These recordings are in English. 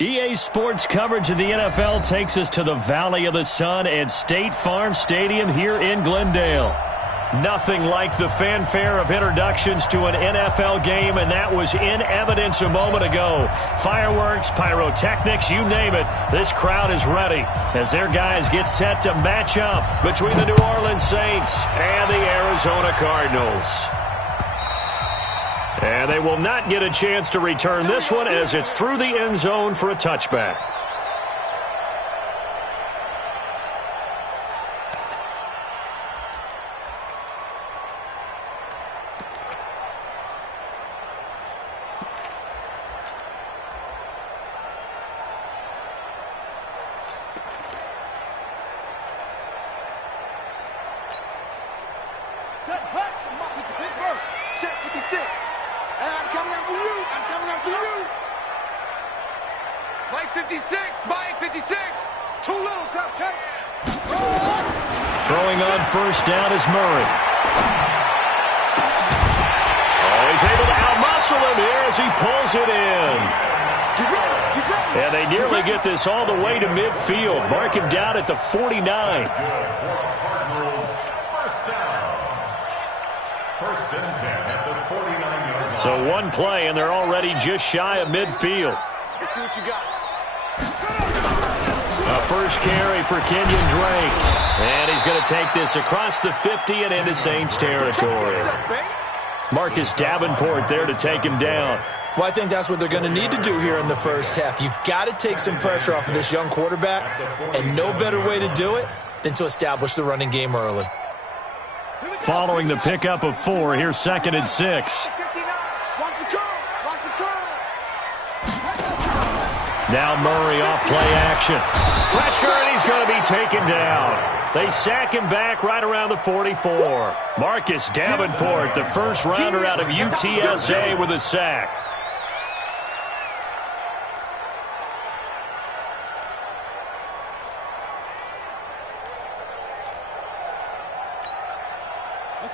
EA Sports coverage of the NFL takes us to the Valley of the Sun at State Farm Stadium here in Glendale. Nothing like the fanfare of introductions to an NFL game, and that was in evidence a moment ago. Fireworks, pyrotechnics, you name it. This crowd is ready as their guys get set to match up between the New Orleans Saints and the Arizona Cardinals. And they will not get a chance to return this one as it's through the end zone for a touchback. Set, hut, Marcus to Pittsburgh. Check 56. I'm coming after you. I'm coming after you. Flight 56. Mike 56. Too little, cupcake. Throwing on first down is Murray. Oh, he's able to outmuscle him here as he pulls it in. And they nearly get this all the way to midfield. Mark him down at the 49. First and 10 at the 49-yard line. So one play, and they're already just shy of midfield. Let's see what you got. A first carry for Kenyon Drake. And he's going to take this across the 50 and into Saints territory. Marcus Davenport there to take him down. Well, I think that's what they're going to need to do here in the first half. You've got to take some pressure off of this young quarterback, and no better way to do it than to establish the running game early. Following the pickup of 4, here's 2nd and 6. Now Murray off play action. Pressure, and he's going to be taken down. They sack him back right around the 44. Marcus Davenport, the first rounder out of UTSA, with a sack.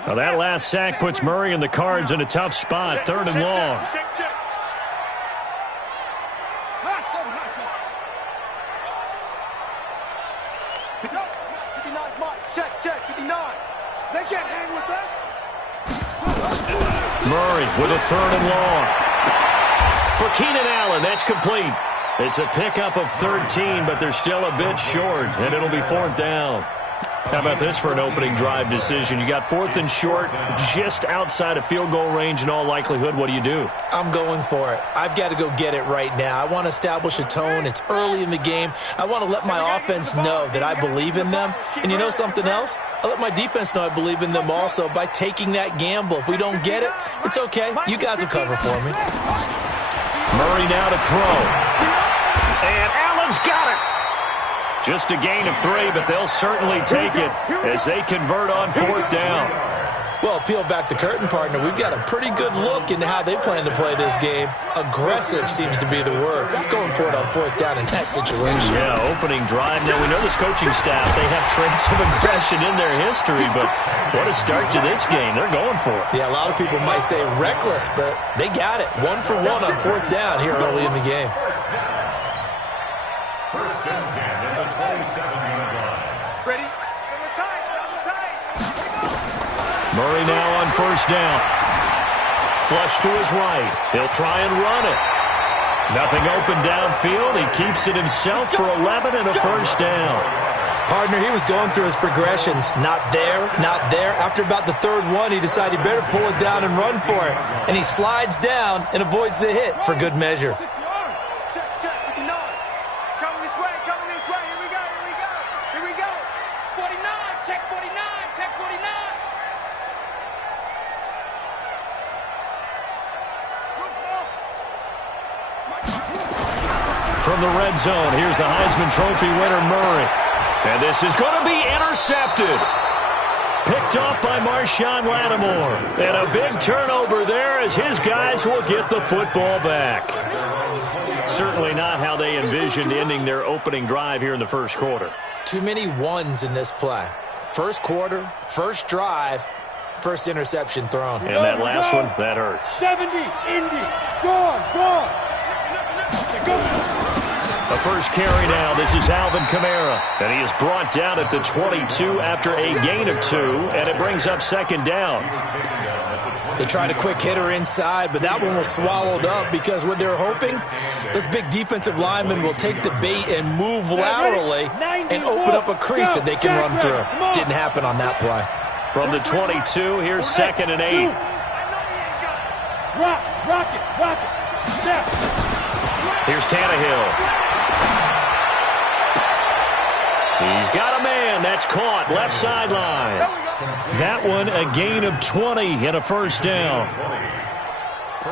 Now that last sack puts Murray and the Cards in a tough spot, 3rd and long. Check, 59. They can't hang with us. Murray with a 3rd and long. For Keenan Allen, that's complete. It's a pickup of 13, but they're still a bit short, and it'll be 4th down. How about this for an opening drive decision? You got 4th and short, just outside of field goal range in all likelihood. What do? I'm going for it. I've got to go get it right now. I want to establish a tone. It's early in the game. I want to let my offense know that I believe in them. And you know something else? I let my defense know I believe in them also by taking that gamble. If we don't get it, it's okay. You guys will cover for me. Murray now to throw. And Allen's got it. Just a gain of 3, but they'll certainly take it as they convert on 4th down. Well, peel back the curtain, partner. We've got a pretty good look into how they plan to play this game. Aggressive seems to be the word. Going for it on 4th down in that situation. Yeah, opening drive. Now, we know this coaching staff, they have traits of aggression in their history, but what a start to this game. They're going for it. Yeah, a lot of people might say reckless, but they got it. 1 for 1 on 4th down here early in the game. First and 10 at the 27-yard line. Ready? Murray now on first down. Flush to his right. He'll try and run it. Nothing open downfield. He keeps it himself for 11 and a first down. Partner, he was going through his progressions. Not there, not there. After about the 3rd one, he decided he better pull it down and run for it. And he slides down and avoids the hit for good measure. From the red zone, here's the Heisman Trophy winner, Murray. And this is going to be intercepted. Picked off by Marshawn Lattimore. And a big turnover there as his guys will get the football back. Certainly not how they envisioned ending their opening drive here in the first quarter. Too many ones in this play. First quarter, first drive, first interception thrown. And that last one, that hurts. 70, Indy, gone. A first carry now. This is Alvin Kamara. And he is brought down at the 22 after a gain of 2, and it brings up second down. They tried a quick hitter inside, but that one was swallowed up because what they're hoping, this big defensive lineman will take the bait and move laterally and open up a crease that they can run through. Didn't happen on that play. From the 22, here's second and 8. Rock it. Step. Here's Tannehill. He's got a man. That's caught. Left sideline. That one a gain of 20 and a first down.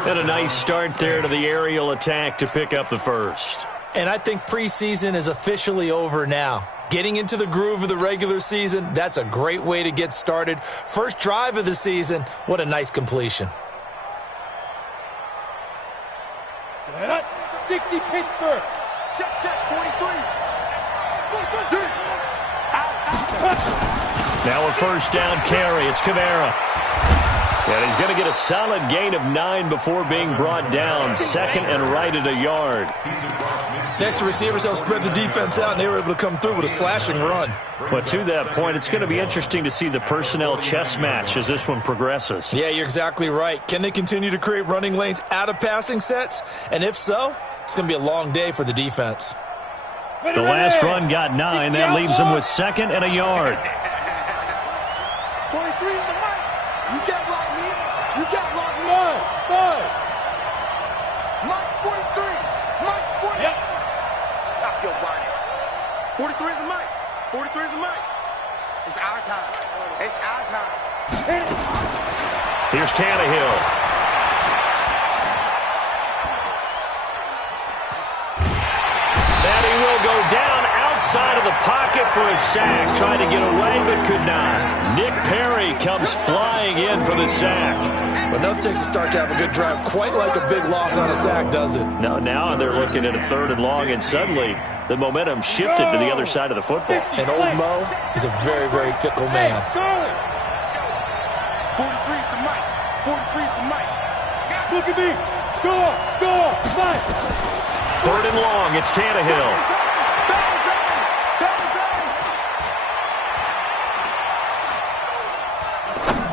And a nice start there to the aerial attack to pick up the first. And I think preseason is officially over now. Getting into the groove of the regular season, that's a great way to get started. First drive of the season, what a nice completion. 60 Pittsburgh. Check, 43. Now a first down carry. It's Kamara. And he's going to get a solid gain of 9 before being brought down. Second and right at a yard. Next to receivers, they'll spread the defense out, and they were able to come through with a slashing run. But to that point, it's going to be interesting to see the personnel chess match as this one progresses. Yeah, you're exactly right. Can they continue to create running lanes out of passing sets? And if so, it's going to be a long day for the defense. The last run got 9. That leaves them with second and a yard. 43 in the mic. You can't block me. Mike's 43. Mike's 40. Yep. Stop your whining. 43 is the mic. 43 is the mic. It's our time. It's our time. Here's Tannehill. And he will go down outside of the pocket for a sack. Tried to get away, but could not. Nick Perry comes flying in for the sack. But nothing takes a start to have a good drive quite like a big loss on a sack, does it? No, now they're looking at a third and long, and suddenly the momentum shifted to the other side of the football. And old Mo is a very, very fickle man. 43 is the mic. 43 is the mic. Look at me. Score, Mike. Third and long, it's Tannehill.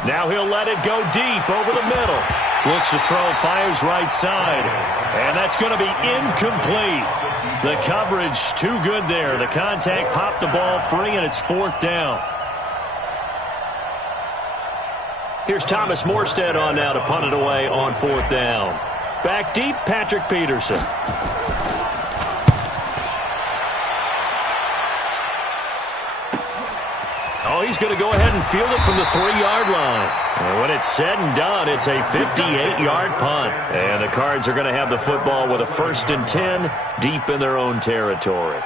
Now he'll let it go deep over the middle. Looks to throw, fires right side. And that's going to be incomplete. The coverage too good there. The contact popped the ball free, and it's fourth down. Here's Thomas Morstead on now to punt it away on fourth down. Back deep, Patrick Peterson. Oh, he's going to go ahead and field it from the 3-yard line. And when it's said and done, it's a 58-yard punt. And the Cards are going to have the football with a 1st and 10 deep in their own territory.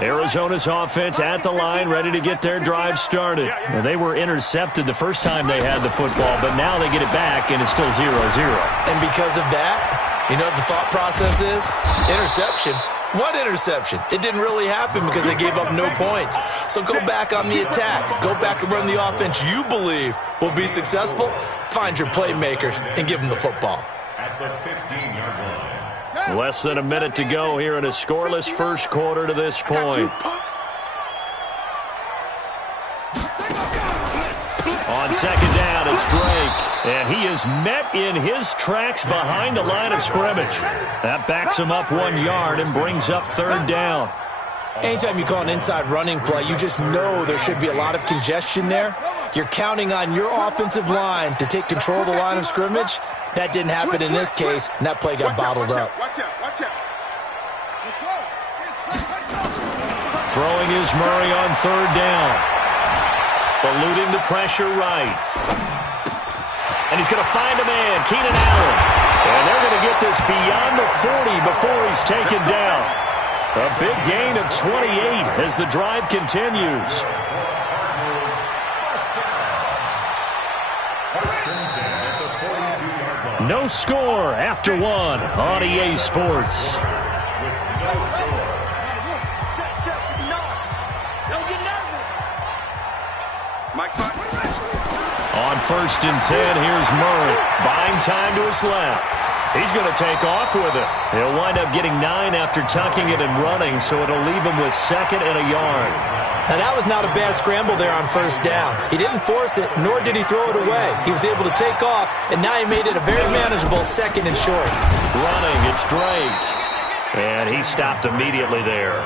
Arizona's offense at the line, ready to get their drive started. Well, they were intercepted the first time they had the football, but now they get it back, and it's still 0-0. And because of that, you know what the thought process is? Interception. What interception? It didn't really happen because they gave up no points. So go back on the attack. Go back and run the offense you believe will be successful. Find your playmakers and give them the football. At the 15-yard line. Less than a minute to go here in a scoreless first quarter to this point. On second down, it's Drake. And he is met in his tracks behind the line of scrimmage. That backs him up 1 yard and brings up third down. Anytime you call an inside running play, you just know there should be a lot of congestion there. You're counting on your offensive line to take control of the line of scrimmage. That didn't happen in this case, and that play got bottled up. Throwing is Murray on third down. Eluding the pressure right. And he's going to find a man, Keenan Allen. And they're going to get this beyond the 40 before he's taken down. A big gain of 28 as the drive continues. No score after one on EA Sports. On 1st and 10. Here's Murray, buying time to his left. He's going to take off with it. He'll wind up getting 9 after tucking it and running, so it'll leave him with 2nd and a yard. Now, that was not a bad scramble there on 1st down. He didn't force it, nor did he throw it away. He was able to take off, and now he made it a very manageable 2nd and short. Running, it's Drake. And he stopped immediately there.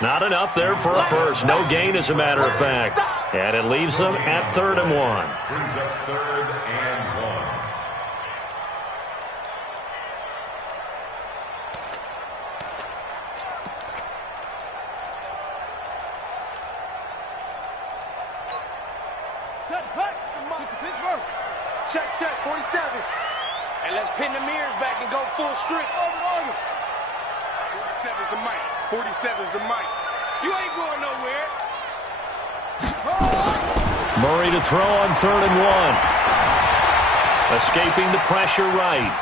Not enough there for a first. No gain, as a matter of fact. And it leaves them at 3rd and 1. Brings up 3rd and 1. Check, check, 47. And let's pin the mirrors back and go full strip. 47's the mic. 47's the mic. You ain't going nowhere. Murray to throw on 3rd and 1. Escaping the pressure right.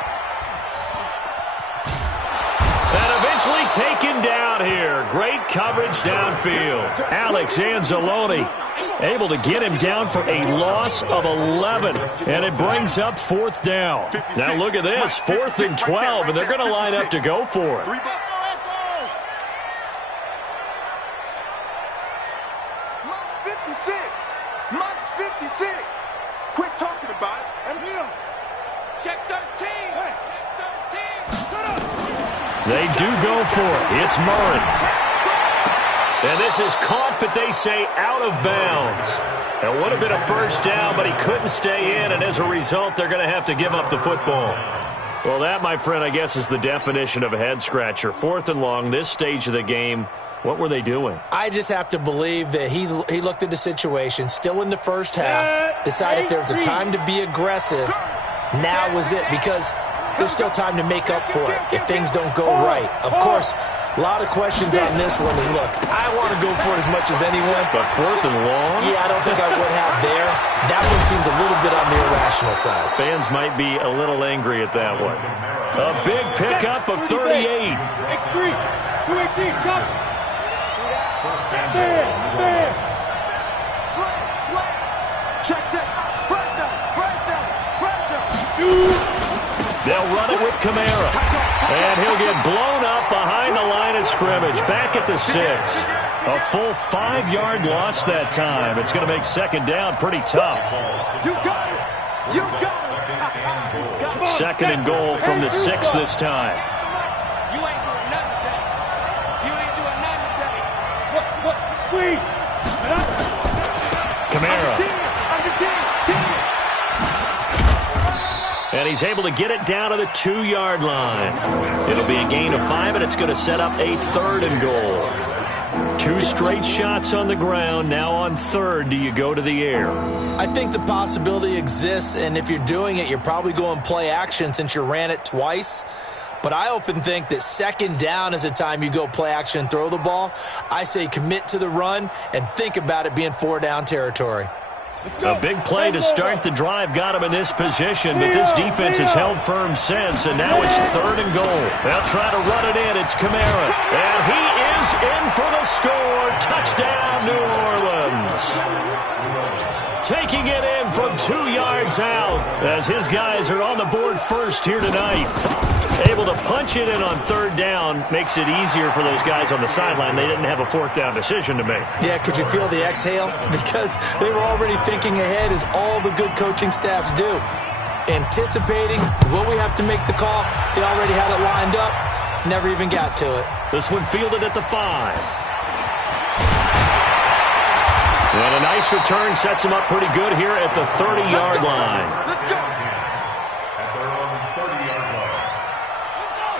And eventually taken down here. Great coverage downfield. Alex Anzalone able to get him down for a loss of 11. And it brings up 4th down. Now look at this. 4th and 12, and they're going to line up to go for it. Month's 56. Quit talking about it. And here. Check 13. Hey. Check 13. They do go for it. It's Murray. And this is caught, but they say out of bounds. It would have been a 1st down, but he couldn't stay in, and as a result, they're going to have to give up the football. Well, that, my friend, I guess is the definition of a head-scratcher. 4th and long, this stage of the game. What were they doing? I just have to believe that he looked at the situation, still in the 1st half, decided there was a time to be aggressive. Now was it, because there's still time to make up for it if things don't go right. Of course, a lot of questions on this one. And look, I want to go for it as much as anyone. But 4th and long? Yeah, I don't think I would have there. That one seemed a little bit on the irrational side. Fans might be a little angry at that one. A big pickup of 38. X3, 218, jump. Slam. Check, check. Press down. They'll run it with Kamara. And he'll get blown up behind the line of scrimmage. Back at the 6. A full 5-yard loss that time. It's going to make 2nd down pretty tough. You got it. You got it. 2nd and goal from the 6 this time. You ain't doing nothing today. You ain't doing nothing today. What? Squeeze. Kamara. And he's able to get it down to the 2-yard line. It'll be a gain of 5, and it's going to set up a 3rd and goal. 2 straight shots on the ground. Now on 3rd, do you go to the air? I think the possibility exists, and if you're doing it, you're probably going play action since you ran it twice. But I often think that 2nd down is a time you go play action and throw the ball. I say commit to the run and think about it being 4-down territory. A big play to start the drive got him in this position, but this defense has held firm since, and now it's 3rd and goal. They'll try to run it in. It's Kamara, and he is in for the score. Touchdown, New Orleans. Taking it in from 2 yards out as his guys are on the board first here tonight. Able to punch it in on 3rd down makes it easier for those guys on the sideline. They didn't have a 4th down decision to make. Yeah, could you feel the exhale? Because they were already thinking ahead, as all the good coaching staffs do. Anticipating, will we have to make the call? They already had it lined up. Never even got to it. This one fielded at the 5. And a nice return sets him up pretty good here at the 30-yard line. Let's go.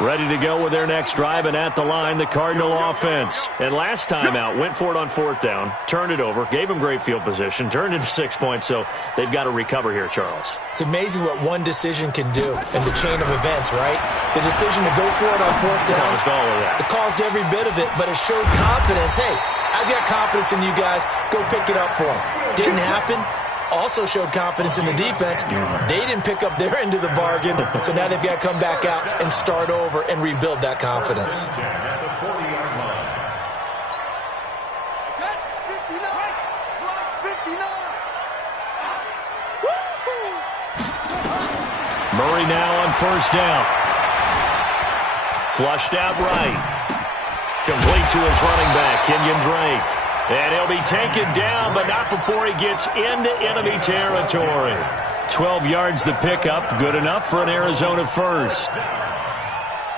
Ready to go with their next drive, and at the line, the Cardinal offense. And last time out, went for it on 4th down, turned it over, gave them great field position, turned into 6 points, so they've got to recover here, Charles. It's amazing what one decision can do in the chain of events, right? The decision to go for it on 4th down. Caused all of that. It caused every bit of it, but it showed confidence. Hey, I've got confidence in you guys. Go pick it up for them. Didn't happen. Also showed confidence in the defense. They didn't pick up their end of the bargain, so now they've got to come back out and start over and rebuild that confidence. Murray now on first down. Flushed out right. Complete to his running back, Kenyon Drake. And he'll be taken down, but not before he gets into enemy territory. 12 yards the pickup, good enough for an Arizona first.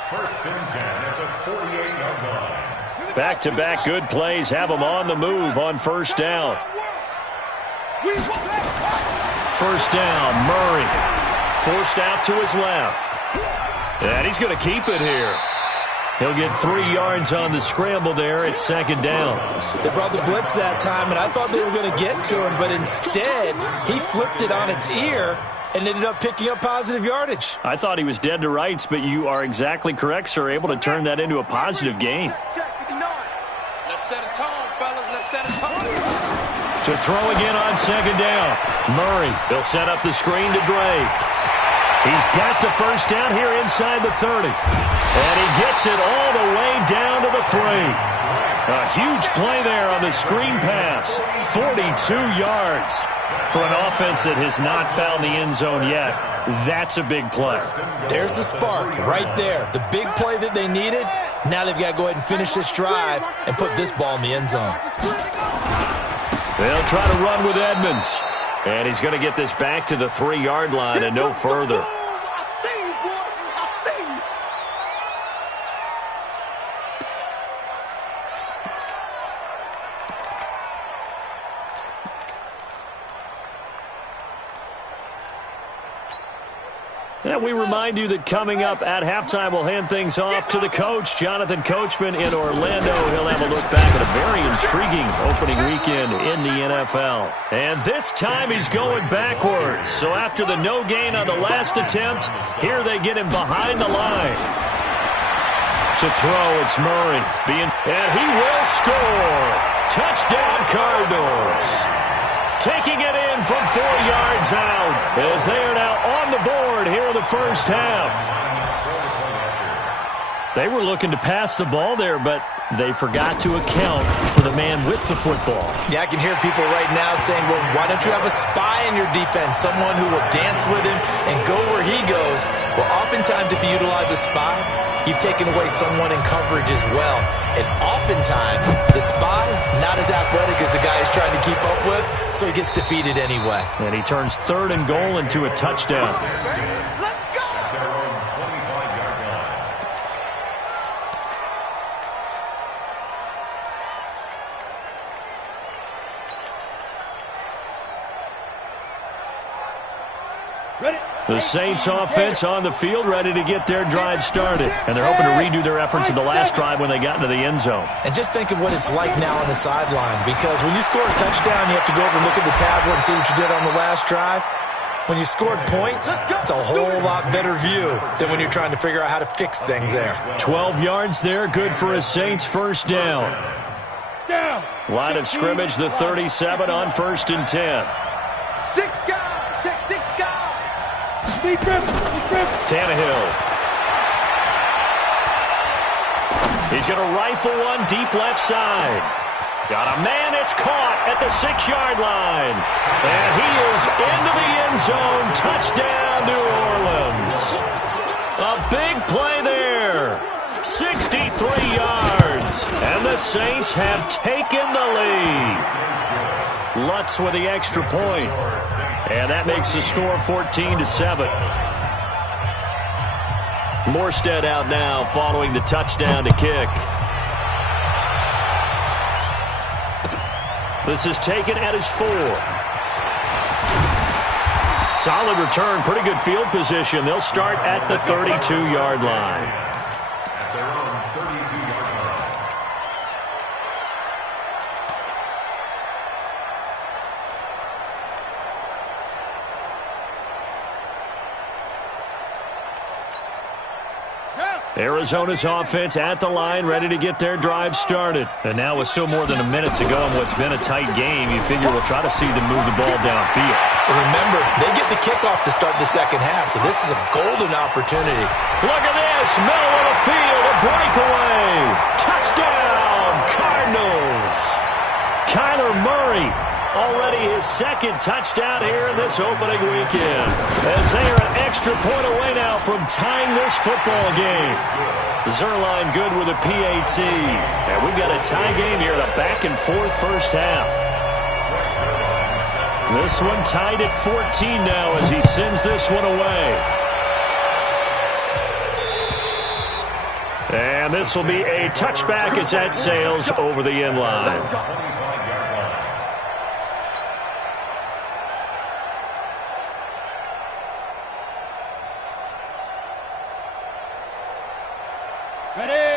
First and 10 at the 48-yard line. Back-to-back good plays have him on the move on first down. First down, Murray. Forced out to his left. And he's going to keep it here. He'll get 3 yards on the scramble there at second down. They brought the blitz that time, and I thought they were going to get to him, but instead he flipped it on its ear and ended up picking up positive yardage. I thought he was dead to rights, but you are exactly correct, sir. Able to turn that into a positive gain. Let's set a tone, fellas. Let's set a tone. To throw again on second down. Murray, he'll set up the screen to Drake. He's got the first down here inside the 30. And he gets it all the way down to the 3. A huge play there on the screen pass. 42 yards. For an offense that has not found the end zone yet, that's a big play. There's the spark right there. The big play that they needed. Now they've got to go ahead and finish this drive and put this ball in the end zone. They'll try to run with Edmonds. And he's going to get this back to the 3-yard line and no further. And we remind you that coming up at halftime, we'll hand things off to the coach, Jonathan Coachman in Orlando. He'll have a look back at a very intriguing opening weekend in the NFL. And this time he's going backwards. So after the no gain on the last attempt, here they get him behind the line. To throw, it's Murray. And he will score. Touchdown, Cardinals. Taking it in from 4 yards out as they are now on the board here in the first half. They were looking to pass the ball there, but they forgot to account for the man with the football. Yeah, I can hear people right now saying, well, why don't you have a spy in your defense, someone who will dance with him and go where he goes? Well, oftentimes if you utilize a spy, you've taken away someone in coverage as well. And oftentimes, the spy, not as athletic as the guy he's trying to keep up with, so he gets defeated anyway. And he turns 3rd and goal into a touchdown. The Saints offense on the field, ready to get their drive started. And they're hoping to redo their efforts in the last drive when they got into the end zone. And just think of what it's like now on the sideline, because when you score a touchdown, you have to go over and look at the tablet and see what you did on the last drive. When you scored points, it's a whole lot better view than when you're trying to figure out how to fix things there. 12 yards there, good for a Saints first down. Line of scrimmage, the 37 on 1st and 10. 6 guys. Check 6 guys. Tannehill. He's going to rifle one deep left side. Got a man, it's caught at the 6-yard line. And he is into the end zone. Touchdown, New Orleans. A big play there. 63 yards. And the Saints have taken the lead. Lutz with the extra point. And that makes the score 14-7. Morstead out now following the touchdown to kick. This is taken at his 4. Solid return, pretty good field position. They'll start at the 32-yard line. At their own 32-yard line. Arizona's offense at the line, ready to get their drive started. And now with still more than a minute to go in what's been a tight game, you figure we'll try to see them move the ball downfield. And remember, they get the kickoff to start the second half, so this is a golden opportunity. Look at this, middle of the field, a breakaway. Touchdown, Cardinals. Kyler Murray, already his 2nd touchdown here in this opening weekend, as they are an extra extra point away now from tying this football game. Zerline good with a PAT. And we've got a tie game here in a back-and-forth first half. This one tied at 14 now as he sends this one away. And this will be a touchback as that sails over the end line.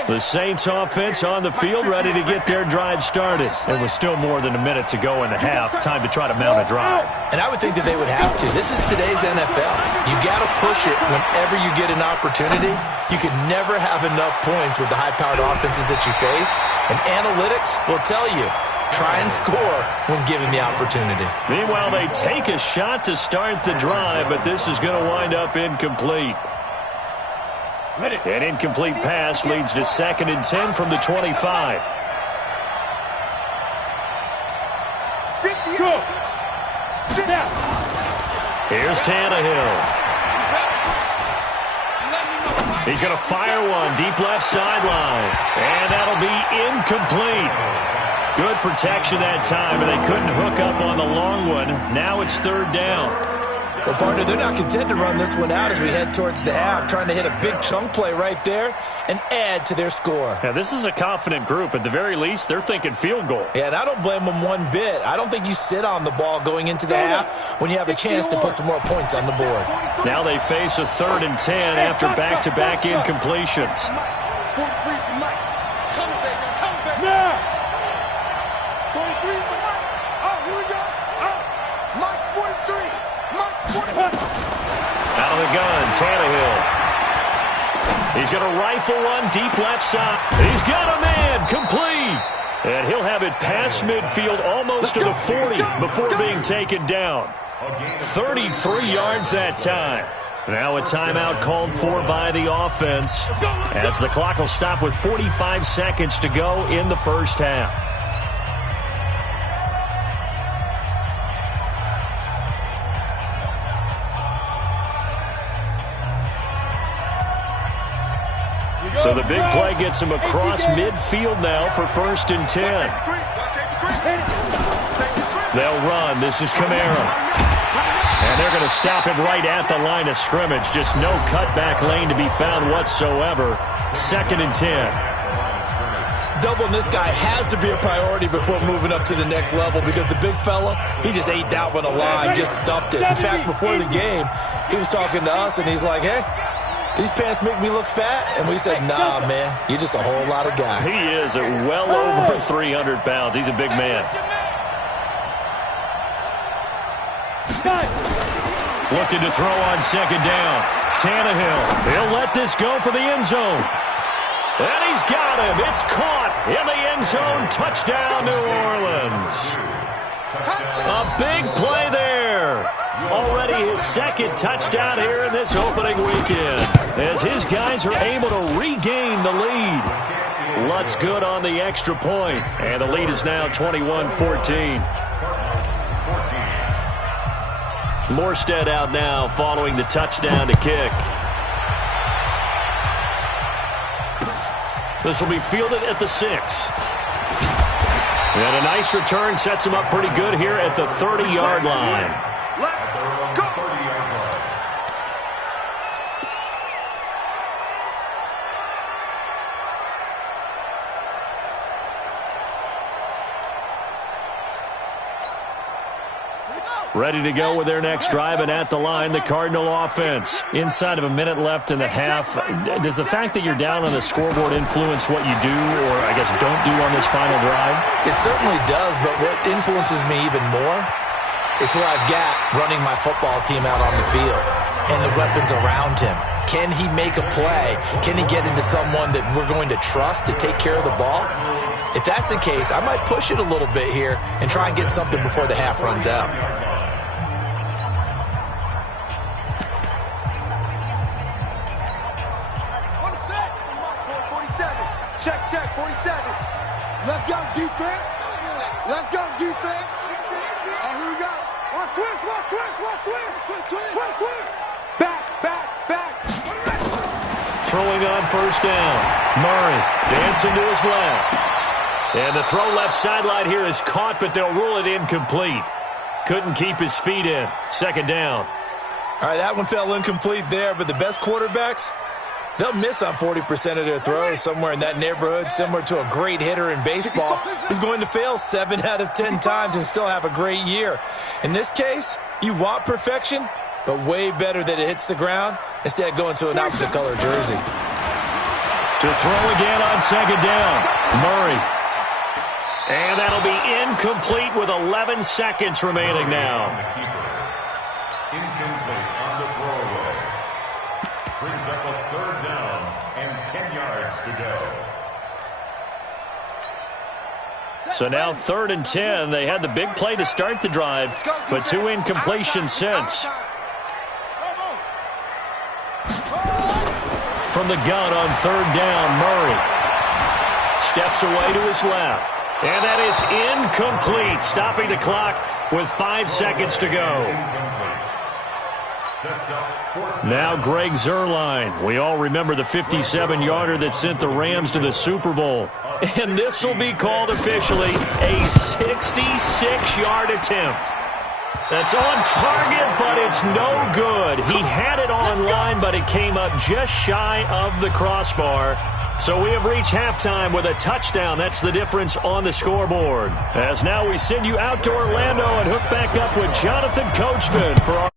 The Saints offense on the field, ready to get their drive started. It was still more than a minute to go in the half. Time to try to mount a drive. And I would think that they would have to. This is today's NFL. You got to push it whenever you get an opportunity. You can never have enough points with the high-powered offenses that you face. And analytics will tell you, try and score when given the opportunity. Meanwhile, they take a shot to start the drive, but this is going to wind up incomplete. An incomplete pass leads to 2nd and 10 from the 25. Here's Tannehill. He's going to fire one deep left sideline. And that'll be incomplete. Good protection that time, and they couldn't hook up on the long one. Now it's 3rd down. Well, partner, they're not content to run this one out as we head towards the half, trying to hit a big chunk play right there and add to their score. Yeah, this is a confident group. At the very least, they're thinking field goal. Yeah, and I don't blame them one bit. I don't think you sit on the ball going into the half when you have a chance to put some more points on the board. Now they face a 3rd and 10 after back-to-back incompletions. Out of the gun, Tannehill. He's going to rifle one deep left side. He's got a man, complete. And he'll have it past midfield almost to the 40 before being taken down. 33 yards that time. Now a timeout called for by the offense as the clock will stop with 45 seconds to go in the first half. So the big play gets him across midfield now for 1st and 10. They'll run. This is Kamara. And they're going to stop him right at the line of scrimmage. Just no cutback lane to be found whatsoever. 2nd and 10. Doubling this guy has to be a priority before moving up to the next level because the big fella, he just ate that one alive, just stuffed it. In fact, before the game, he was talking to us, and he's like, hey, these pants make me look fat? And we said, nah, man, you're just a whole lot of guy. He is at well over 300 pounds. He's a big man. Looking to throw on 2nd down. Tannehill. He'll let this go for the end zone. And he's got him. It's caught in the end zone. Touchdown, New Orleans. A big play there. Already his 2nd touchdown here in this opening weekend as his guys are able to regain the lead. Lutz good on the extra point, and the lead is now 21-14. Morstead out now following the touchdown to kick. This will be fielded at the 6. And a nice return sets him up pretty good here at the 30-yard line. Ready to go with their next drive, and at the line, the Cardinal offense. Inside of a minute left in the half, does the fact that you're down on the scoreboard influence what you do, or I guess don't do on this final drive? It certainly does, but what influences me even more is who I've got running my football team out on the field and the weapons around him. Can he make a play? Can he get into someone that we're going to trust to take care of the ball? If that's the case, I might push it a little bit here and try and get something before the half runs out. Check, 47. Let's go, defense. Let's go, defense. Here we go. Watch twist. Back. throwing on first down. Murray dancing to his left. And the throw left sideline here is caught, but they'll rule it incomplete. Couldn't keep his feet in. Second down. All right, that one fell incomplete there, but the best quarterbacks, they'll miss on 40% of their throws, somewhere in that neighborhood, similar to a great hitter in baseball who's going to fail 7 out of 10 times and still have a great year. In this case, you want perfection, but way better that it hits the ground instead of going to an opposite color jersey. To throw again on second down, Murray. And that'll be incomplete with 11 seconds remaining now. Incomplete on the throwaway. Brings up a third down and 10 yards to go. So now 3rd and 10. They had the big play to start the drive, but 2 incompletions since. From the gun on 3rd down, Murray steps away to his left. And that is incomplete, stopping the clock with 5 seconds to go. Now Greg Zuerlein. We all remember the 57-yarder that sent the Rams to the Super Bowl. And this will be called officially a 66-yard attempt. That's on target, but it's no good. He had it on line, but it came up just shy of the crossbar. So we have reached halftime with a touchdown. That's the difference on the scoreboard. As now we send you out to Orlando and hook back up with Jonathan Coachman for our...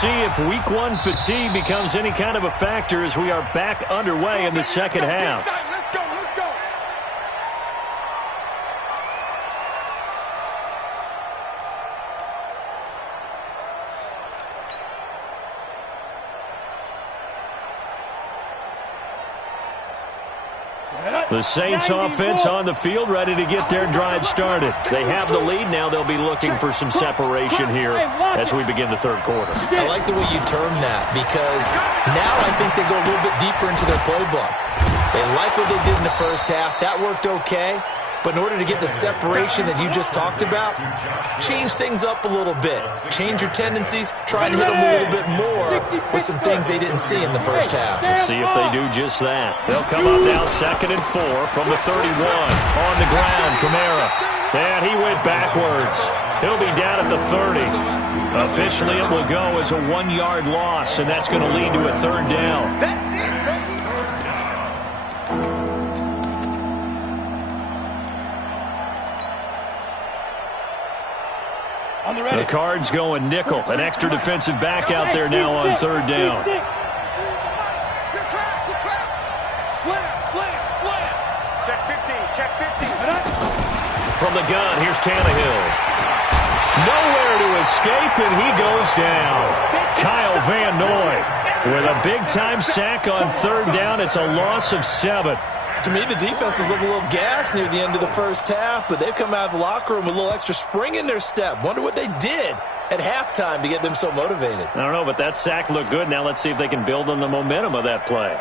See if week 1 fatigue becomes any kind of a factor as we are back underway in the second half. The Saints offense on the field, ready to get their drive started. They have the lead. Now they'll be looking for some separation here as we begin the third quarter. I like the way you term that, because now I think they go a little bit deeper into their playbook. They like what they did in the first half. That worked okay. But in order to get the separation that you just talked about, change things up a little bit. Change your tendencies. Try and hit them a little bit more with some things they didn't see in the first half. Let's see if they do just that. They'll come up now 2nd and 4 from the 31. On the ground, Kamara. And he went backwards. He'll be down at the 30. Officially, it will go as a 1-yard loss, and that's going to lead to a 3rd down. That's it, baby. The Cards going nickel. An extra defensive back out there now on 3rd down. Good trap, good trap. Slam. Check 15, check 15. From the gun, here's Tannehill. Nowhere to escape, and he goes down. Kyle Van Noy with a big-time sack on 3rd down. It's a loss of 7. To me, the defense was looking a little gassed near the end of the first half, but they've come out of the locker room with a little extra spring in their step. Wonder what they did at halftime to get them so motivated. I don't know, but that sack looked good. Now let's see if they can build on the momentum of that play.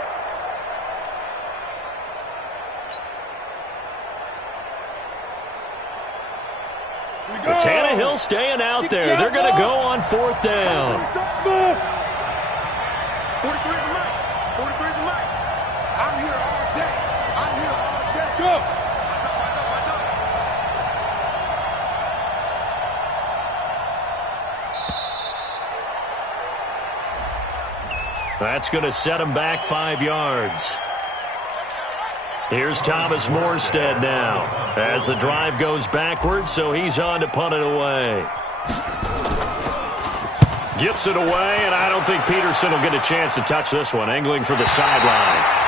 But Tannehill staying out there. They're going to go on 4th down. 43 is the mic. 43 is the mic. I'm here all day. Go. That's going to set him back 5 yards. Here's Thomas Morstead now as the drive goes backwards, so he's on to punt it away. Gets it away, and I don't think Peterson will get a chance to touch this one. Angling for the sideline.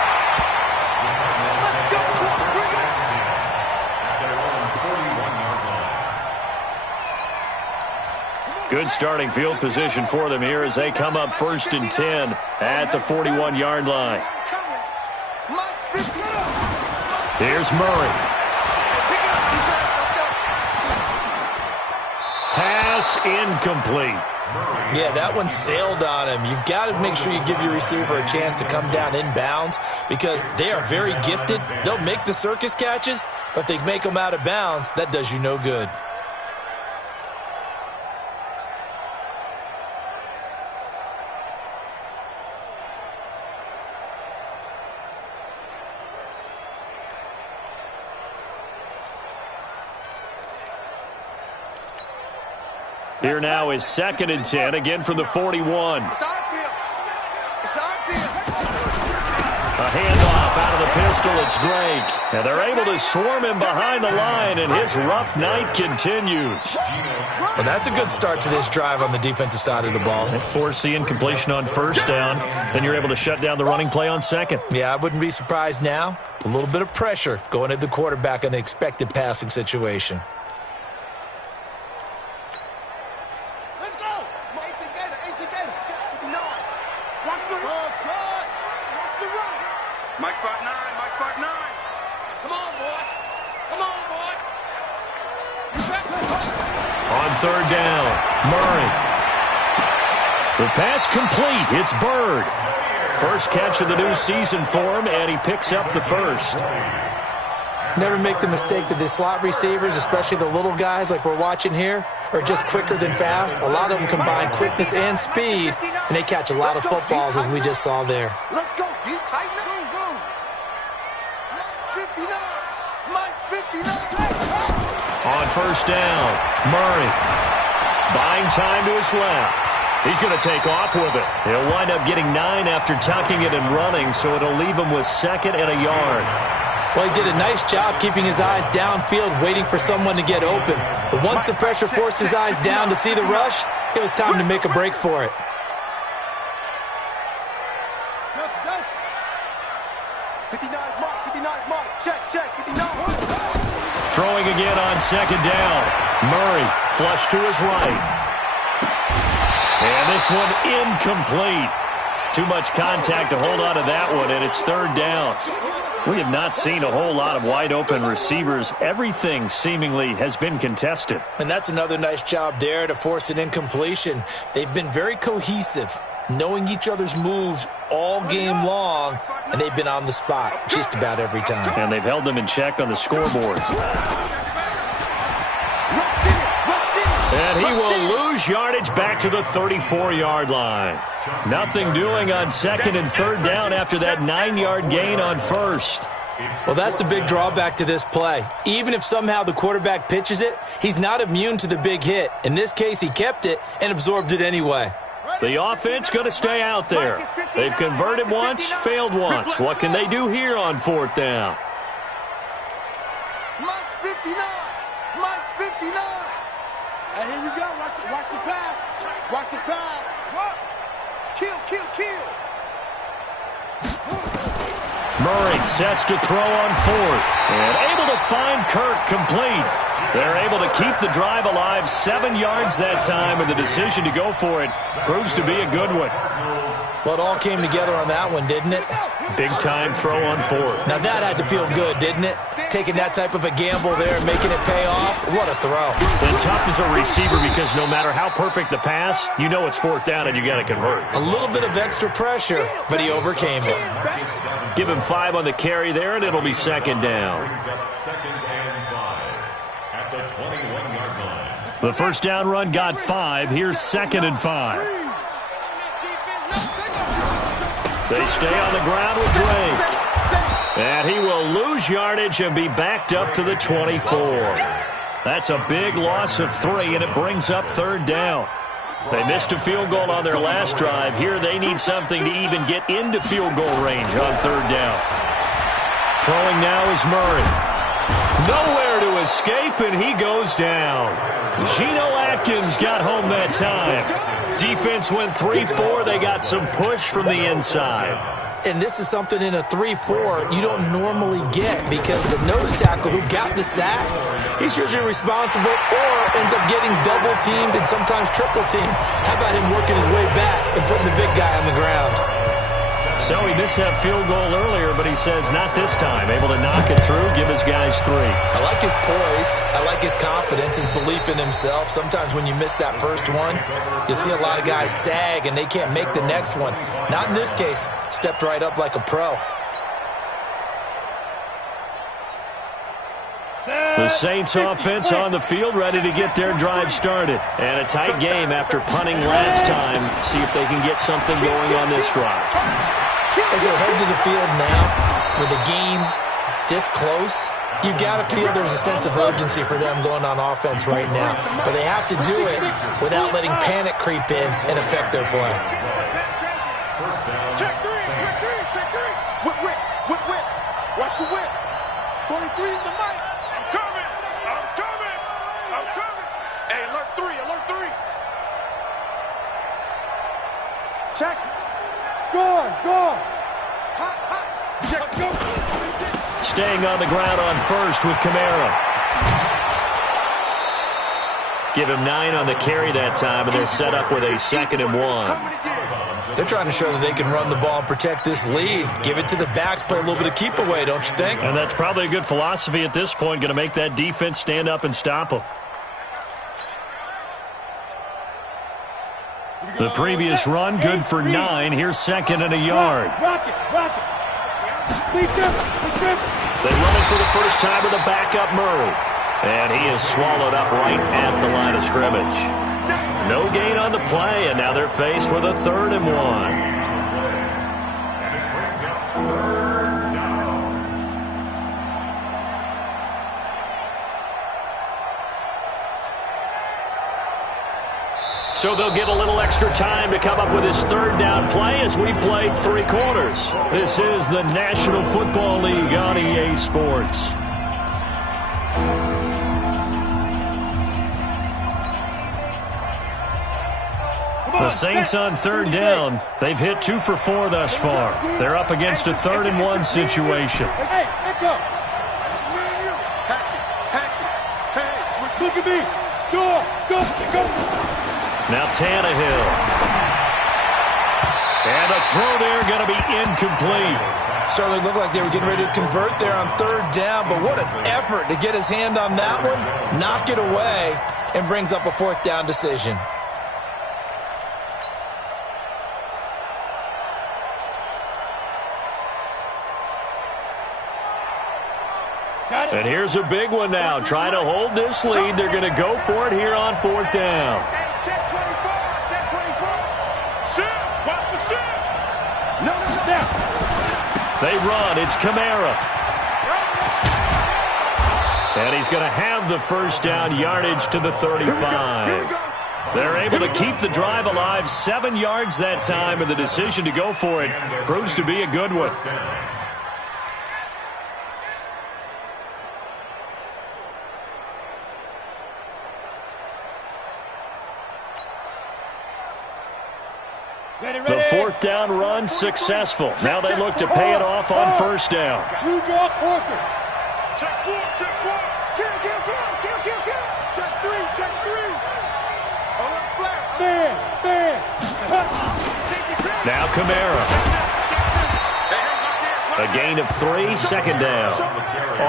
Good starting field position for them here as they come up 1st and 10 at the 41-yard line. Here's Murray. Pass incomplete. Yeah, that one sailed on him. You've got to make sure you give your receiver a chance to come down inbounds because they are very gifted. They'll make the circus catches, but they make them out of bounds. That does you no good. Here now is 2nd and 10, again from the 41. It's our field. It's our field. A handoff out of the pistol. It's Drake. And they're able to swarm him behind the line, and his rough night continues. Well, that's a good start to this drive on the defensive side of the ball. They force the incompletion on 1st down. Then you're able to shut down the running play on 2nd. Yeah, I wouldn't be surprised now. A little bit of pressure going at the quarterback in an expected passing situation. Let's go. 18 Gator, 18 Gator. 59. Watch the run. Watch the run. Mike 5'9", Mike 5'9". Come on, boy. Come on, boy. On 3rd down, Murray. The pass complete. It's Bird. First catch of the new season for him, and he picks up the 1st. Never make the mistake that the slot receivers, especially the little guys like we're watching here, are just quicker than fast. A lot of them combine quickness and speed, and they catch a lot of footballs, as we just saw there. Let's go. Deep tight now. Mike's 59. Mike's 59. On 1st down, Murray. Buying time to his left. He's going to take off with it. He'll wind up getting 9 after tucking it and running, so it'll leave him with 2nd and a yard. Well, he did a nice job keeping his eyes downfield, waiting for someone to get open. But once the pressure forced his eyes down to see the rush, it was time to make a break for it. 59 mark, 59 mark. Check, 59. Throwing again on 2nd down. Murray flush to his right. And this one incomplete. Too much contact to hold on to that one, and it's 3rd down. We have not seen a whole lot of wide-open receivers. Everything seemingly has been contested. And that's another nice job there to force an incompletion. They've been very cohesive, knowing each other's moves all game long, and they've been on the spot just about every time. And they've held them in check on the scoreboard. And he will lose yardage back to the 34-yard line. Nothing doing on 2nd and 3rd down after that 9-yard gain on 1st. Well, that's the big drawback to this play. Even if somehow the quarterback pitches it, he's not immune to the big hit. In this case, he kept it and absorbed it anyway. The offense going to stay out there. They've converted once, failed once. What can they do here on 4th down? Mike's 59. Mike's 59. And here we go. Watch the pass. Watch the pass. What? Kill. Murray sets to throw on 4th. And able to find Kirk complete. They're able to keep the drive alive, 7 yards that time, and the decision to go for it proves to be a good one. Well, it all came together on that one, didn't it? Big-time throw on 4th. Now that had to feel good, didn't it? Taking that type of a gamble there and making it pay off. What a throw. And tough as a receiver because no matter how perfect the pass, you know it's 4th down and you got to convert. A little bit of extra pressure, but he overcame it. Give him 5 on the carry there, and it'll be 2nd down. At the 21-yard line. The 1st down run got 5. Here's 2nd and 5. They stay on the ground with Drake. And he will lose yardage and be backed up to the 24. That's a big loss of 3, and it brings up 3rd down. They missed a field goal on their last drive. Here they need something to even get into field goal range on 3rd down. Throwing now is Murray. Nowhere to escape, and he goes down. Geno Atkins got home that time. Defense went 3-4. They got some push from the inside. And this is something in a 3-4 you don't normally get because the nose tackle who got the sack, he's usually responsible or ends up getting double-teamed and sometimes triple-teamed. How about him working his way back and putting the big guy on the ground? So he missed that field goal earlier, but he says not this time. Able to knock it through, give his guys 3. I like his poise. I like his confidence, his belief in himself. Sometimes when you miss that first one, you'll see a lot of guys sag and they can't make the next one. Not in this case. Stepped right up like a pro. The Saints offense on the field, ready to get their drive started. And a tight game after punting last time. See if they can get something going on this drive. As they head to the field now, with the game this close, you've got to feel there's a sense of urgency for them going on offense right now. But they have to do it without letting panic creep in and affect their play. Check three, check three, check three. Whip, whip, whip, whip. Watch the whip. 43 is the mic. I'm coming. I'm coming. I'm coming. Hey, alert three, alert three. Check. Go. Hot, hot. Check, go. Staying on the ground on first with Kamara. Give him 9 on the carry that time, and they're set up with a 2nd and 1. They're trying to show that they can run the ball and protect this lead. Give it to the backs, play a little bit of keep away, don't you think? And that's probably a good philosophy at this point, going to make that defense stand up and stop them. The previous run, good for 9. Here's 2nd and a yard. Rocket. They run it for the first time with a backup Murray. And he is swallowed up right at the line of scrimmage. No gain on the play, and now they're faced with a 3rd and 1. So they'll get a little extra time to come up with his 3rd down play as we've played 3 quarters. This is the National Football League on EA Sports. The Saints on 3rd down. They've hit 2 for 4 thus far. They're up against a 3rd and 1 situation. Hey, let go. Patch it. Hey, switch. Look at me. Go. Now Tannehill. And the throw there going to be incomplete. Certainly looked like they were getting ready to convert there on 3rd down, but what an effort to get his hand on that one, knock it away, and brings up a 4th down decision. And here's a big one now. Trying to hold this lead. They're going to go for it here on 4th down. Check 24. Shift. Watch the shift. No. They run. It's Kamara. And he's going to have the 1st down, yardage to the 35. They're able to keep the drive alive. 7 yards that time, and the decision to go for it proves to be a good one. The 4th down run successful. Now they look to pay it off on 1st down. You draw quarter. Check 4. Kill. Check 3. Alert flat. Man. Now Kamara. A gain of 3, 2nd down.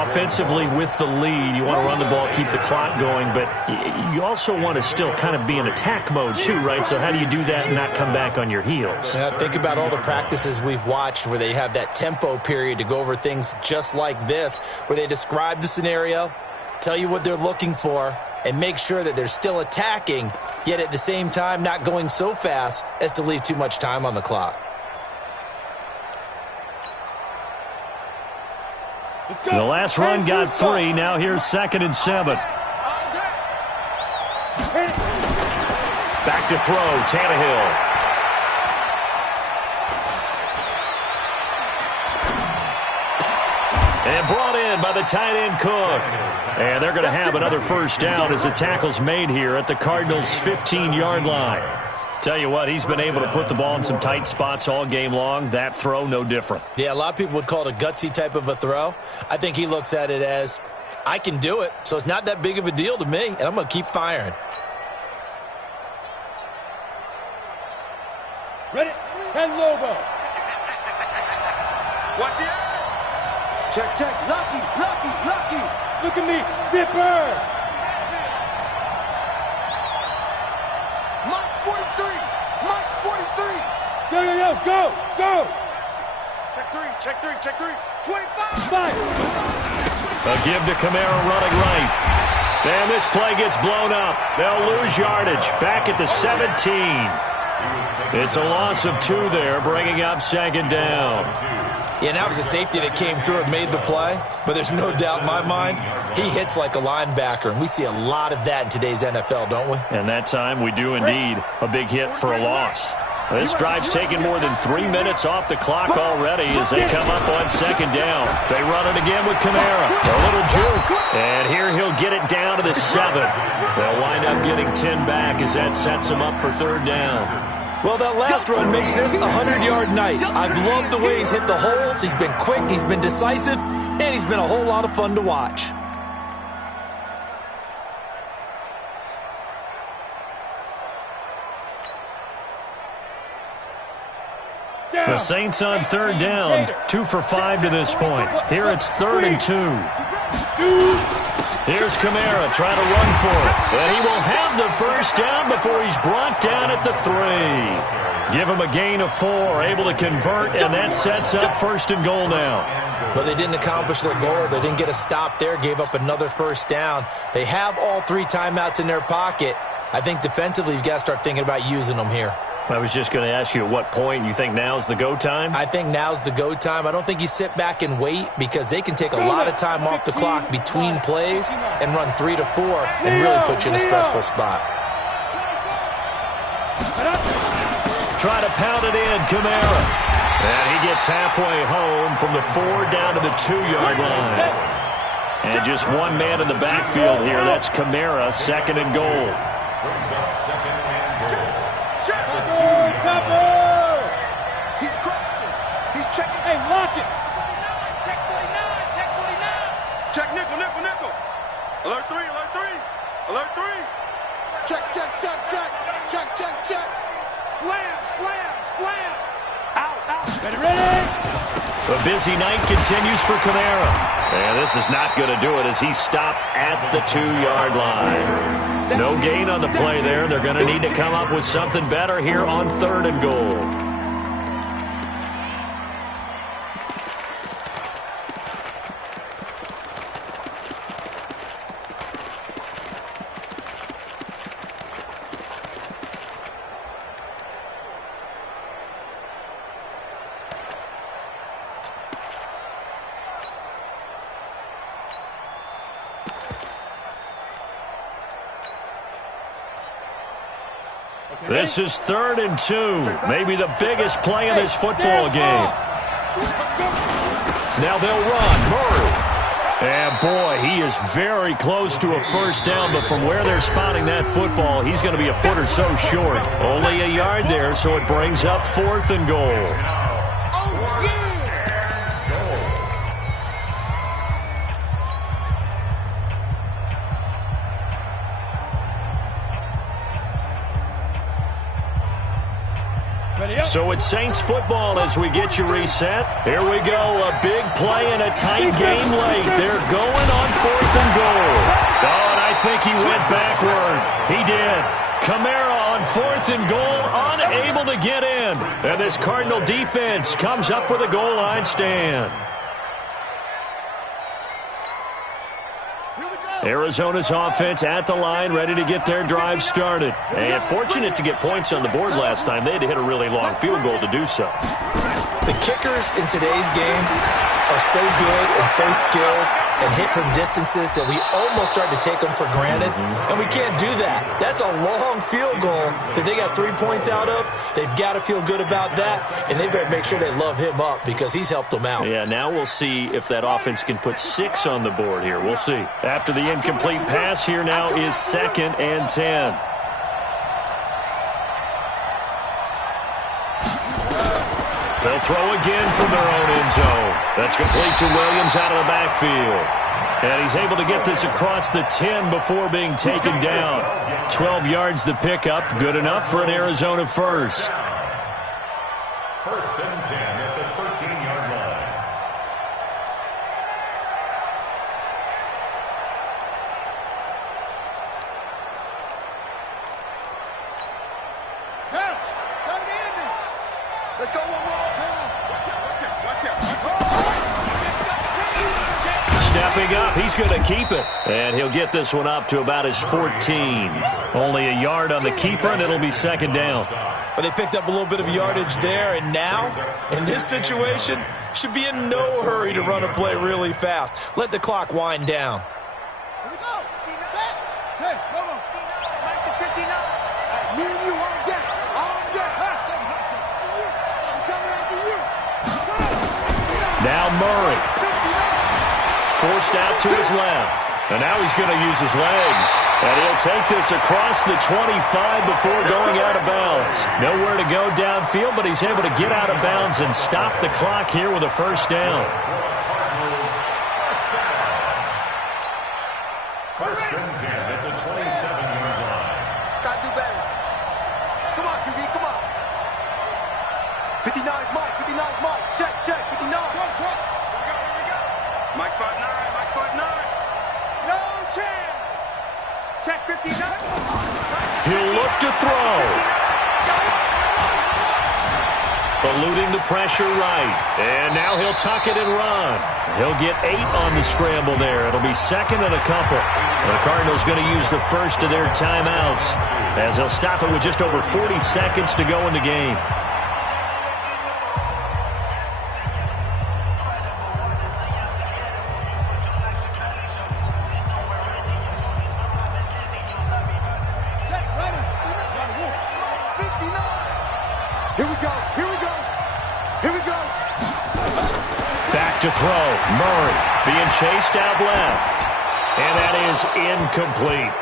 Offensively with the lead, you want to run the ball, keep the clock going, but you also want to still kind of be in attack mode too, right? So how do you do that and not come back on your heels? Yeah, think about all the practices we've watched where they have that tempo period to go over things just like this, where they describe the scenario, tell you what they're looking for, and make sure that they're still attacking, yet at the same time not going so fast as to leave too much time on the clock. The last run got 3. Now here's 2nd and 7. Back to throw. Tannehill. And brought in by the tight end Cook. And they're going to have another 1st down as the tackle's made here at the Cardinals' 15-yard line. Tell you what, he's been able to put the ball in some tight spots all game long. That throw, no different. Yeah, a lot of people would call it a gutsy type of a throw. I think he looks at it as, I can do it, so it's not that big of a deal to me, and I'm going to keep firing. Ready? 10 Lobo. Watch the eye. Check. Lucky. Look at me. Zipper. March 43. Go. Check three. 25. A give to Kamara running right. And this play gets blown up. They'll lose yardage. Back at the 17. It's a loss of 2 there, bringing up 2nd down. Yeah, and that was a safety that came through and made the play. But there's no doubt in my mind, he hits like a linebacker. And we see a lot of that in today's NFL, don't we? And that time we do indeed a big hit for a loss. This drive's taken more than 3 minutes off the clock already as they come up on second down. They run it again with Kamara. A little juke. And here he'll get it down to the 7. They'll wind up getting 10 back as that sets them up for third down. Well, that last run makes this a 100-yard night. I've loved the way he's hit the holes. He's been quick, he's been decisive, and he's been a whole lot of fun to watch. The Saints on third down, 2 for 5 to this point. Here it's 3rd and 2. Here's Kamara trying to run for it. And he will have the first down before he's brought down at the 3. Give him a gain of 4, able to convert, and that sets up 1st and goal now. But they didn't accomplish their goal. They didn't get a stop there, gave up another first down. They have all 3 timeouts in their pocket. I think defensively you've got to start thinking about using them here. I was just going to ask you at what point you think now's the go time? I think now's the go time. I don't think you sit back and wait because they can take a lot of time off the clock between plays and run 3 to 4 and really put you in a stressful spot. Try to pound it in, Kamara. And he gets halfway home from the 4 down to the 2-yard line. And just one man in the backfield here. That's Kamara, 2nd and goal. He's crossing. He's checking. Hey, lock it. Check 49. Check 49. Check nickel, nickel, nickel. Alert 3, alert 3. Alert 3. Check, check, check, check. Check, check, check. Slam, slam, slam. Out, out. Ready, ready. A busy night continues for Kamara. And this is not going to do it as he's stopped at the 2-yard line. No gain on the play there. They're going to need to come up with something better here on 3rd and goal. This is 3rd and 2. Maybe the biggest play in this football game. Now they'll run. Murray. And boy, he is very close to a first down, but from where they're spotting that football, he's going to be a foot or so short. Only a yard there, so it brings up 4th and goal. So it's Saints football as we get you reset. Here we go, a big play in a tight game late. They're going on 4th and goal. Oh, and I think he went backward. He did. Kamara on 4th and goal, unable to get in. And this Cardinal defense comes up with a goal line stand. Arizona's offense at the line, ready to get their drive started. And fortunate to get points on the board last time. They had to hit a really long field goal to do so. The kickers in today's game are so good and so skilled and hit from distances that we almost start to take them for granted. And we can't do that. That's a long field goal that they got 3 points out of. They've got to feel good about that, and they better make sure they love him up because he's helped them out. Yeah, now we'll see if that offense can put 6 on the board here. We'll see. After the incomplete pass, here now is 2nd and 10. They'll throw again from their own end zone. That's complete to Williams out of the backfield. And he's able to get this across the 10 before being taken down. 12 yards the pickup. Good enough for an Arizona first. 1st and 10 at the 13-yard line. Down. Top of the ending. Let's go one more. Watch out. Stepping up, he's going to keep it. And he'll get this one up to about his 14. Only a yard on the keeper, and it'll be 2nd down. But they picked up a little bit of yardage there, and now, in this situation, should be in no hurry to run a play really fast. Let the clock wind down. Here we go. Set. Hey, hold on. Mike to 59. Hey, me and you on deck. On deck. Hustle, hustle. I'm coming after you. Now Murray. Forced out to his left. And now he's going to use his legs. And he'll take this across the 25 before going out of bounds. Nowhere to go downfield, but he's able to get out of bounds and stop the clock here with a first down. First and 10 at the 27-yard line. Gotta do better. Come on, QB, come on. 59 Mike, 59 Mike. Check, check, 59. Check. Mike 5'9", Mike 5'9". No chance. Check 59. He'll look to throw. Eluding the pressure right. And now he'll tuck it and run. He'll get 8 on the scramble there. It'll be second and a couple. The Cardinals going to use the first of their timeouts as they'll stop it with just over 40 seconds to go in the game. Here we go. Here we go. Here we go. Back to throw. Murray being chased out left. And that is incomplete.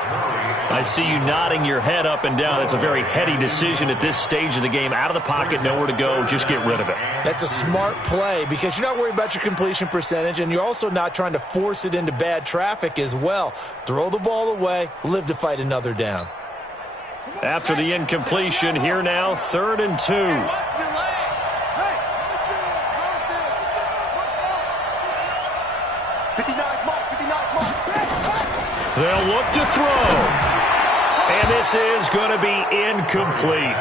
I see you nodding your head up and down. It's a very heady decision at this stage of the game. Out of the pocket, nowhere to go. Just get rid of it. That's a smart play because you're not worried about your completion percentage, and you're also not trying to force it into bad traffic as well. Throw the ball away, live to fight another down. After the incompletion, here now, 3rd and 2. They'll look to throw. And this is going to be incomplete.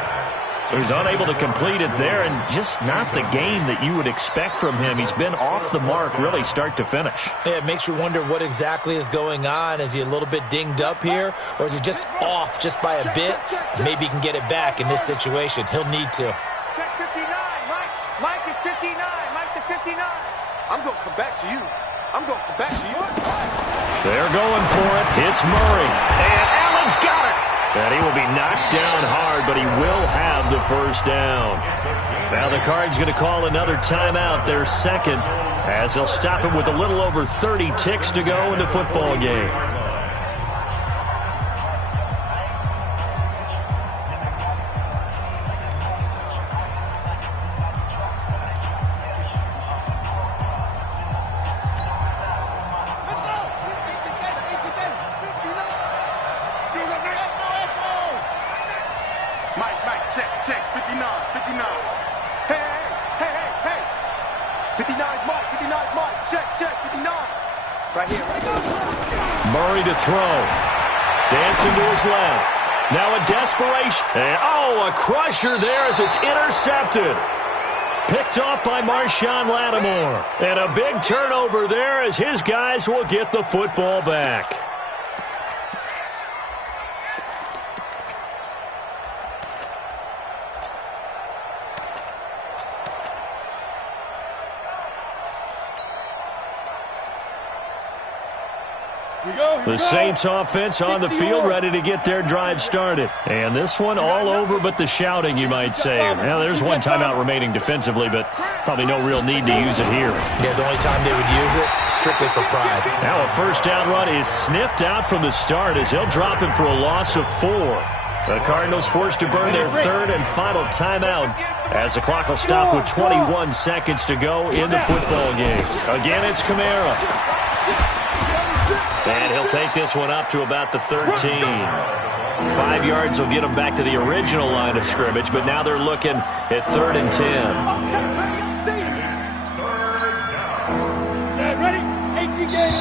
So he's unable to complete it there, and just not the game that you would expect from him. He's been off the mark really start to finish. Yeah, it makes you wonder what exactly is going on. Is he a little bit dinged up here, or is he just off just by a bit? Maybe he can get it back in this situation. He'll need to. Check 59, Mike. Mike is 59. Mike to 59. I'm going to come back to you. I'm going to come back to you. They're going for it. It's Murray. And Allen's got it. And he will be knocked down hard, but he will have the first down. Now the Cards going to call another timeout, their second, as they'll stop it with a little over 30 ticks to go in the football game. Check, 59, 59. Hey. 59's Mike, 59's Mike. Check, 59. Right here. Murray to throw. Dancing to his left. Now a desperation. And, a crusher there as it's intercepted. Picked off by Marshawn Lattimore. And a big turnover there as his guys will get the football back. The Saints offense on the field, ready to get their drive started. And this one all over but the shouting, you might say. Now, there's one timeout remaining defensively, but probably no real need to use it here. Yeah, the only time they would use it, strictly for pride. Now a first down run is sniffed out from the start as he'll drop him for a loss of 4. The Cardinals forced to burn their third and final timeout as the clock will stop with 21 seconds to go in the football game. Again, it's Kamara. And he'll take this one up to about the 13. 5 yards will get him back to the original line of scrimmage, but now they're looking at 3rd and 10. Ready? 18 games.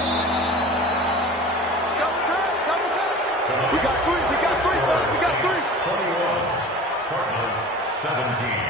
We got 3. We got 3. We got 3. 21. Cardinals 17.